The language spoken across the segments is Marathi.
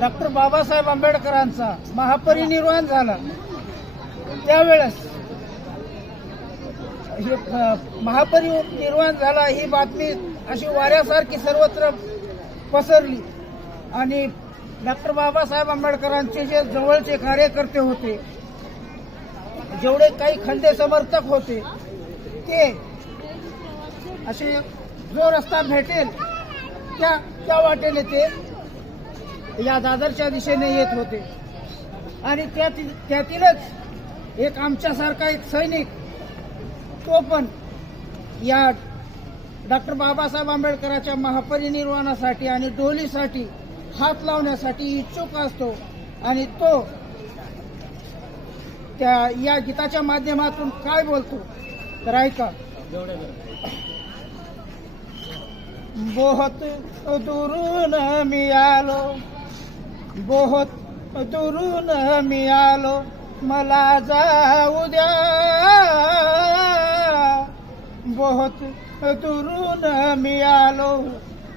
डॉक्टर बाबासाहेब आंबेडकरांचा महापरिनिर्वाण झाला. त्यावेळेस महापरिनिर्वाण झाला ही बातमी अशी वाऱ्यासारखी सर्वत्र पसरली. आणि डॉक्टर बाबासाहेब आंबेडकरांचे जे जवळचे कार्यकर्ते होते जेवढे काही खंदे समर्थक होते ते असे जो रस्ता भेटेल त्या त्या वाटेने ते या दादरच्या दिशेने येत होते. आणि त्यातील त्यातीलच एक आमच्यासारखा एक सैनिक तो पण या डॉक्टर बाबासाहेब आंबेडकरांच्या महापरिनिर्वाणासाठी आणि डोलीसाठी हात लावण्यासाठी इच्छुक असतो. आणि तो त्या या गीताच्या माध्यमातून काय बोलतो? तर ऐका. बहुत दुरून मी आलो. बहुत दुरून मी आलो मला जाऊ द्या. बहुत दुरून मी आलो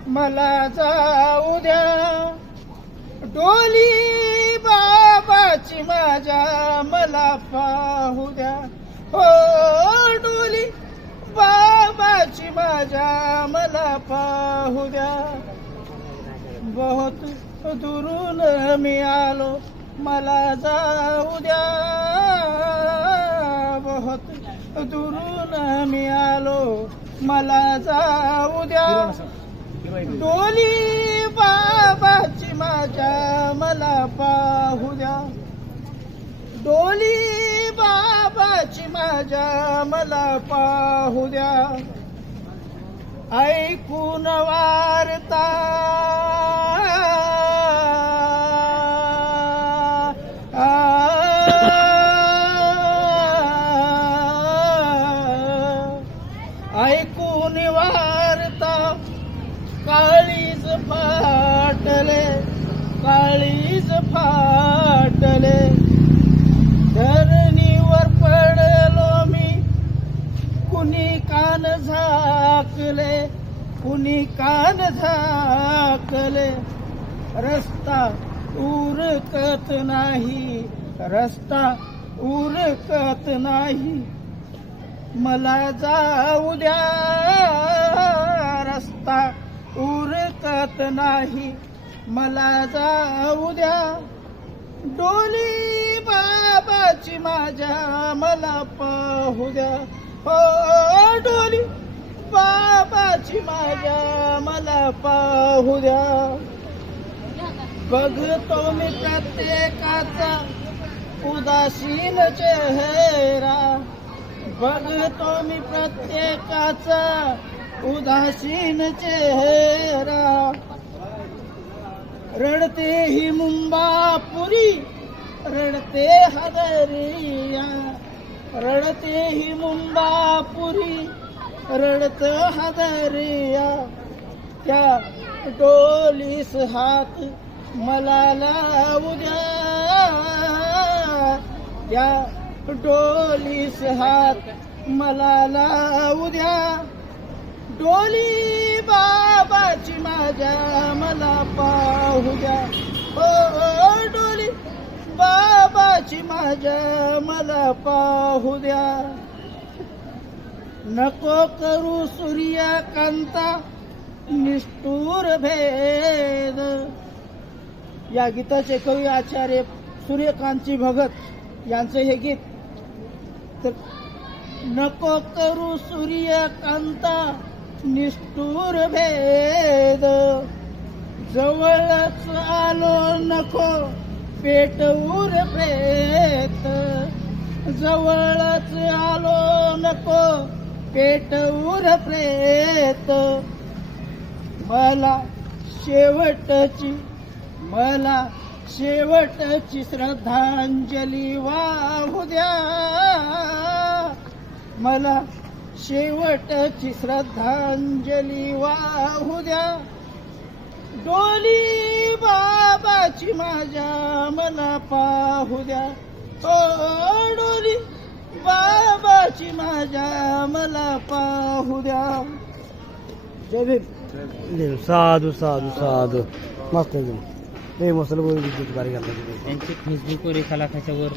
मला जाऊ द्या. डोली बाबाची माझ्या मला पाहू द्या. हो डोली बाबाची माझ्या मला पाहू द्या. बहुत दुरून मी आलो मला जाऊ द्या. बहुत दुरून मी आलो मला जाऊ द्या. डोली बाबाची माझ्या मला पाहू द्या. डोली बाबाची माझ्या मला पाहू द्या. ऐकून वार्ता काळीज फाटले. धरणीवर पडलो मी. कुणी कान झाकले कुणी कान झाकले. रस्ता उरकत नाही रस्ता उरकत नाही. मला जाऊ द्या रस्ता उरकत नाही. मला जाऊ द्या. डोली बाबाची माझ्या मला पाहू द्या. हो डोली बाबाची माझ्या मला पाहू द्या. बघतो मी प्रत्येकाचा उदासीन चेहरा. बघतो मी प्रत्येकाचा उदासीन चेहरा. रडते ही मुंबापुरी रडते हदरिया. रडते ही मुंबापुरी रडत हदरिया. त्या डोलीस हात मला लावू द्या. त्या डोलीस हात मला लावू द्या. डोली बाबाची मला पाहू द्या. ओ डोली बाबाची माझ्या मला पाहू द्या. नको करू सूर्यकांता निष्ठूर भेद. या गीताचे कवी आचार्य सूर्यकांतची भगत यांचं हे गीत. तर नको करू सूर्यकांता निष्ठूर भेद. जवळच आलो नको पेटवूर प्रेत. जवळच आलो नको पेटवूर प्रेत. मला शेवटची मला शेवटची श्रद्धांजली वाहू द्या. मला शेवटची श्रद्धांजली वाहू द्या. डोली बाबाची माझ्या मला पाहू द्या. ओ डोली बाबाची माझ्या मला पाहू द्या. जय भीम. साधू साधू साधू. मस्त एकदम. ते मुसलमान विद्युत बारी घातला त्यांची फेसबुकवर एका लाखाच्या वर